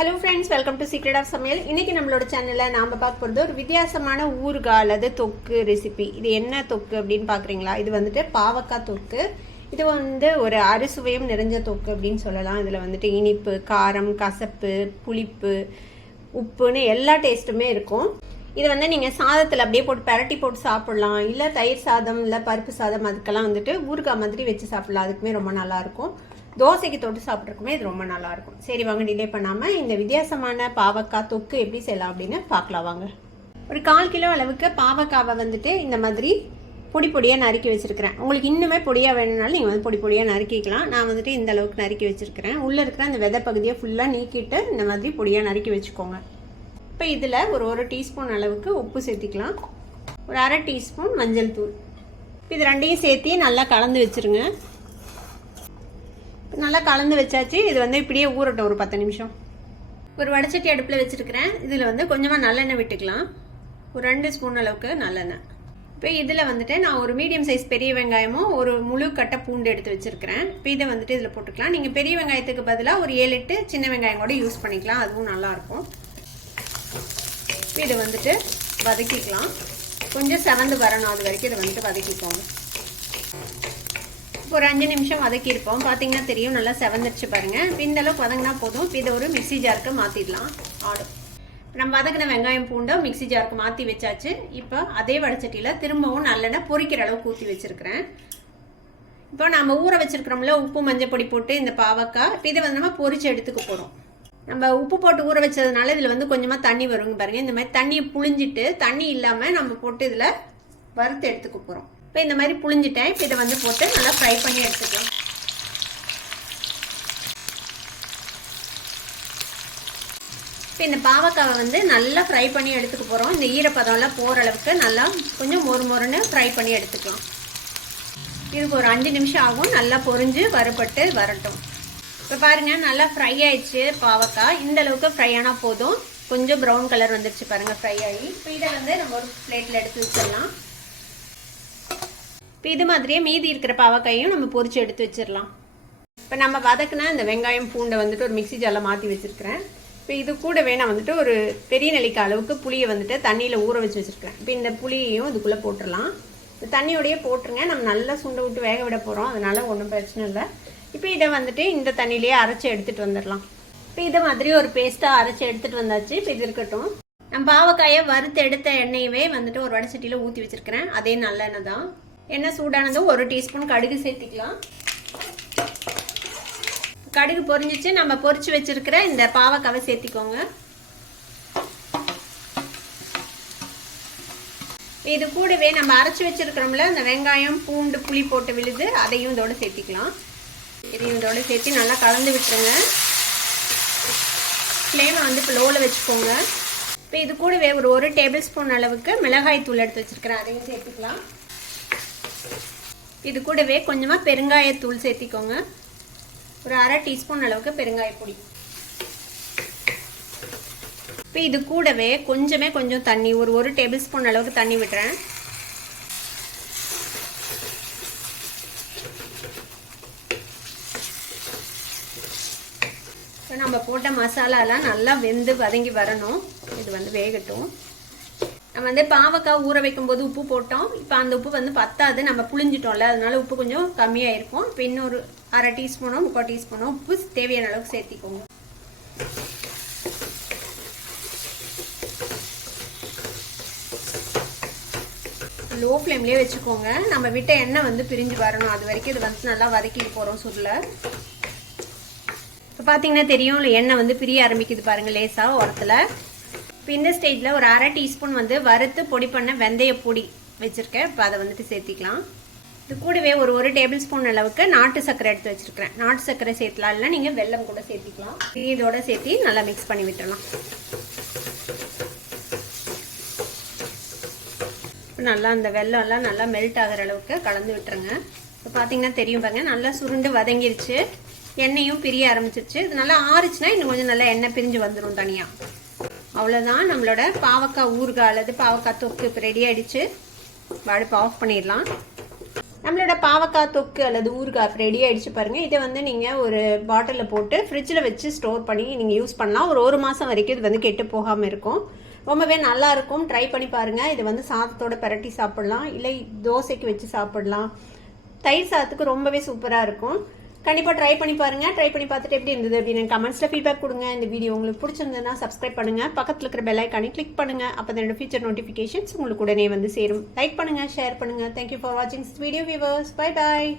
Hello friends, welcome to secret of சமையல். இன்றைக்கி நம்மளோட சேனலில் நாம் பார்க்க போகிறது ஒரு வித்தியாசமான ஊறுகாய் அல்லது தொக்கு ரெசிபி. இது என்ன தொக்கு அப்படின்னு பார்க்குறீங்களா? இது வந்துட்டு பாவக்காய் தொக்கு. இது ஒரு அறுசுவையும் நிறைஞ்ச தொக்கு அப்படின்னு சொல்லலாம். இதில் வந்துட்டு இனிப்பு, காரம், கசப்பு, புளிப்பு, உப்புன்னு எல்லா டேஸ்ட்டுமே இருக்கும். இது நீங்கள் சாதத்தில் அப்படியே போட்டு பெரட்டி போட்டு சாப்பிட்லாம். இல்லை தயிர் சாதம், இல்லை பருப்பு சாதம், அதுக்கெல்லாம் வந்துட்டு ஊறுகாய் மாதிரி வச்சு சாப்பிட்லாம். அதுக்குமே ரொம்ப நல்லாயிருக்கும். தோசைக்கு தொட்டு சாப்பிட்றதுக்குமே இது ரொம்ப நல்லாயிருக்கும். சரி வாங்க, டிலே பண்ணாமல் இந்த வித்தியாசமான பாவக்காய் தொக்கு எப்படி செய்யலாம் அப்படின்னு பார்க்கலாம் வாங்க. ஒரு 1/4 கிலோ அளவுக்கு பாவக்காவை வந்துட்டு இந்த மாதிரி பொடி பொடியாக நறுக்கி வச்சுருக்கிறேன். உங்களுக்கு இன்னுமே பொடியாக வேணும்னாலும் நீங்கள் பொடி பொடியாக நறுக்கிக்கலாம். நான் வந்துட்டு இந்த அளவுக்கு நறுக்கி வச்சுருக்கிறேன். உள்ளே இருக்கிற அந்த விதை பகுதியை ஃபுல்லாக நீக்கிட்டு இந்த மாதிரி பொடியாக நறுக்கி வச்சுக்கோங்க. இப்போ இதில் ஒரு டீஸ்பூன் அளவுக்கு உப்பு சேர்த்திக்கலாம். ஒரு 1/2 டீஸ்பூன் மஞ்சள் தூள். இப்போ இது ரெண்டையும் சேர்த்து நல்லா கலந்து வச்சுருங்க. நல்லா கலந்து வச்சாச்சு. இது இப்படியே ஊறட்டும் ஒரு 10 நிமிஷம். ஒரு வடச்சட்டி அடுப்பில் வச்சுருக்கிறேன். இதில் கொஞ்சமாக நல்லெண்ணெய் விட்டுக்கலாம். ஒரு 2 ஸ்பூன் அளவுக்கு நல்லெண்ணெய். இப்போ இதில் நான் ஒரு மீடியம் சைஸ் பெரிய வெங்காயமும் ஒரு முழு கட்டை பூண்டு எடுத்து வச்சுருக்கிறேன். இப்போ இதை இதில் போட்டுக்கலாம். நீங்கள் பெரிய வெங்காயத்துக்கு பதிலாக ஒரு 7-8 சின்ன வெங்காயம் கூட யூஸ் பண்ணிக்கலாம். அதுவும் நல்லாயிருக்கும். இப்போ இதை வதக்கிக்கலாம். கொஞ்சம் செவந்து வரணும், அது வரைக்கும் இதை வதக்கிக்கோங்க. ஒரு 5 நிமிஷம் வதக்கியிருப்போம். பார்த்தீங்கன்னா தெரியும், நல்லா செவந்துருச்சு பாருங்கள். இப்போ இந்த அளவுக்கு வதங்கினா போதும். இப்போ இதை ஒரு மிக்சி ஜாருக்கு மாற்றிடலாம். ஆடும் நம்ம வதக்கின வெங்காயம் பூண்டை மிக்சி ஜாருக்கு மாற்றி வச்சாச்சு. இப்போ அதே வடச்சட்டியில் திரும்பவும் நல்லெண்ணெய் பொரிக்கிற அளவுக்கு ஊற்றி வச்சுருக்கிறேன். இப்போ நம்ம ஊற வச்சுருக்கிறோம்ல, உப்பு மஞ்சள் பொடி போட்டு இந்த பாவக்காய், இப்போ இதை நம்ம பொரிச்சு எடுத்துக்க போகிறோம். நம்ம உப்பு போட்டு ஊற வச்சதுனால இதில் கொஞ்சமாக தண்ணி வருங்க பாருங்கள். இந்த மாதிரி தண்ணியை புழிஞ்சிட்டு, தண்ணி இல்லாமல் நம்ம போட்டு இதில் வறுத்து எடுத்துக்க போகிறோம். இப்போ இந்த மாதிரி புழிஞ்சிட்டேன். இப்போ இதை போட்டு நல்லா ஃப்ரை பண்ணி எடுத்துக்கலாம். இப்போ இந்த பாவக்காவை நல்லா ஃப்ரை பண்ணி எடுத்துக்க போகிறோம். இந்த ஈரப்பதம்லாம் போகிற அளவுக்கு நல்லா கொஞ்சம் மொறுன்னு ஃப்ரை பண்ணி எடுத்துக்கலாம். இதுக்கு ஒரு 5 நிமிஷம் ஆகும். நல்லா பொரிஞ்சு வறுபட்டு வரட்டும். இப்போ பாருங்கள், நல்லா ஃப்ரை ஆயிடுச்சு பாவக்காய். இந்த அளவுக்கு ஃப்ரை ஆனால் போதும். கொஞ்சம் ப்ரௌன் கலர் வந்துடுச்சு பாருங்கள் ஃப்ரை ஆகி. இப்போ இதை நம்ம ஒரு பிளேட்டில் எடுத்து வச்சிடலாம். இப்போ இது மாதிரியே மீதி இருக்கிற பாவக்காயும் நம்ம பொரிச்சு எடுத்து வச்சிடலாம். இப்போ நம்ம வதக்குனா இந்த வெங்காயம் பூண்டை ஒரு மிக்சி ஜாரில் மாற்றி வச்சுருக்கிறேன். இப்போ இது கூடவே நான் ஒரு பெரிய நெல்லிக்காய் அளவுக்கு புளியை தண்ணியில் ஊற வச்சு வச்சுருக்கிறேன். இப்போ இந்த புளியையும் இதுக்குள்ளே போட்டுடலாம். இந்த தண்ணியோடையே போட்டுருங்க. நம்ம நல்லா சுண்டை விட்டு வேக விட போகிறோம், அதனால ஒன்றும் பிரச்சனை இல்லை. இப்போ இதை இந்த தண்ணியிலேயே அரைச்சி எடுத்துகிட்டு வந்துடலாம். இப்போ இதை மாதிரி ஒரு பேஸ்ட்டாக அரைச்சி எடுத்துகிட்டு வந்தாச்சு. இப்போ இது இருக்கட்டும். நம்ம பாவக்காயை வறுத்து எடுத்த எண்ணெயவே ஒரு வடச்சட்டியில் ஊற்றி வச்சுருக்கிறேன். அதே நல்லெண்ணெய் தான். எண்ணெய் சூடானதும் 1 டீஸ்பூன் கடுகு சேர்த்திக்கலாம். கடுகு பொரிஞ்சிச்சு. நம்ம பொரிச்சு வச்சிருக்கிற இந்த பாவக்காவை சேர்த்திக்கோங்க. இது கூடவே நம்ம அரைச்சி வச்சிருக்கிறோம்ல, இந்த வெங்காயம் பூண்டு புளி போட்டு விழுது, அதையும் இதோட சேர்த்திக்கலாம். இதையும் இதோட சேர்த்து நல்லா கலந்து விட்டுருங்க. ஃப்ளேமை இப்போ லோவில் வச்சுக்கோங்க. இப்போ இது கூடவே ஒரு டேபிள் ஸ்பூன் அளவுக்கு மிளகாய் தூள் எடுத்து வச்சிருக்கிறேன். அதையும் சேர்த்துக்கலாம். இது கூடவே கொஞ்சமாக பெருங்காயத்தூள் சேர்த்திக்கோங்க. ஒரு 1/2 டீஸ்பூன் அளவுக்கு பெருங்காயப்பொடி. இப்போ இது கூடவே கொஞ்சம் தண்ணி, ஒரு டேபிள் ஸ்பூன் அளவுக்கு தண்ணி விட்டுறேன். இப்போ நம்ம போட்ட மசாலாலாம் நல்லா வெந்து வதங்கி வரணும். இது வேகட்டும். நம்ம பாவக்காய் ஊற வைக்கும் போது உப்பு போட்டோம். இப்போ அந்த உப்பு பத்தாது, நம்ம புளிஞ்சிட்டோம்ல, அதனால உப்பு கொஞ்சம் கம்மியாக இருக்கும். இப்போ இன்னொரு 1/2 டீஸ்பூனோ 3/4 டீஸ்பூனோ உப்பு தேவையான அளவுக்கு சேர்த்திக்கோங்க. லோ ஃப்ளேம்லேயே வச்சுக்கோங்க. நம்ம விட்ட எண்ணெய் பிரிஞ்சு வரணும். அது வரைக்கும் இது நல்லா வதக்கிட்டு போகிறோம் சுருளை. இப்போ பார்த்தீங்கன்னா தெரியும், எண்ணெய் பிரிய ஆரம்பிக்குது பாருங்கள் லேசாக உரத்தில். இப்போ இந்த ஸ்டேஜில் ஒரு 1/2 டீஸ்பூன் வறுத்து பொடி பண்ண வெந்தய பொடி வச்சுருக்கேன். இப்போ அதை சேர்த்திக்கலாம். இது கூடவே ஒரு டேபிள் ஸ்பூன் அளவுக்கு நாட்டு சர்க்கரை எடுத்து வச்சுருக்கிறேன். நாட்டு சர்க்கரை சேர்த்தலாம், இல்லை நீங்கள் வெல்லம் கூட சேர்த்திக்கலாம். இதோட சேர்த்து நல்லா மிக்ஸ் பண்ணி விட்டுடலாம். நல்லா அந்த வெல்லம்லாம் நல்லா மெல்ட் ஆகிற அளவுக்கு கலந்து விட்டுருங்க. இப்போ பார்த்தீங்கன்னா தெரியும் பாருங்க, நல்லா சுருண்டு வதங்கிருச்சு. எண்ணெயும் பிரிய ஆரம்பிச்சிருச்சு. இது நல்லா ஆறுச்சுன்னா இன்னும் கொஞ்சம் நல்லா எண்ணெய் பிரிஞ்சு வந்துடும் தனியாக. அவ்வளோதான், நம்மளோட பாவக்காய் ஊறுகாய் அல்லது பாவக்காய் தொக்கு இப்போ ரெடி ஆகிடுச்சு. அடுப்பு ஆஃப் பண்ணிடலாம். நம்மளோட பாவக்காய் தொக்கு அல்லது ஊறுகாய் ரெடி ஆகிடுச்சு பாருங்கள். இதை வந்து நீங்கள் ஒரு பாட்டிலில் போட்டு ஃப்ரிட்ஜில் வச்சு ஸ்டோர் பண்ணி நீங்கள் யூஸ் பண்ணலாம். ஒரு மாதம் வரைக்கும் இது வந்து கெட்டு போகாமல் இருக்கும். ரொம்பவே நல்லாயிருக்கும். ட்ரை பண்ணி பாருங்கள். இது வந்து சாதத்தோட பரட்டி சாப்பிட்லாம், இல்லை தோசைக்கு வச்சு சாப்பிட்லாம். தயிர் சாதத்துக்கு ரொம்பவே சூப்பராக இருக்கும். கண்டிப்பாக ட்ரை பண்ணி பாருங்கள். ட்ரை பண்ணி பார்த்துட்டு எப்படி இருந்தது அப்படின்னு கமெண்ட்ஸில் ஃபீட்பேக் கொடுங்க. இந்த வீடியோ உங்களுக்கு பிடிச்சிருந்ததுன்னா சப்ஸ்கிரைப் பண்ணுங்கள். பக்கத்தில் இருக்கிற பெல் ஐக்கானை கிளிக் பண்ணுங்கள். அப்போ தான் என்னோட ஃபியூச்சர் நோட்டிஃபிகேஷன்ஸ் உங்களுக்கு உடனே வந்து சேரும். லைக் பண்ணுங்கள், ஷேர் பண்ணுங்கள். தேங்க்யூ ஃபார் வாட்சிங் this video viewers. Bye bye.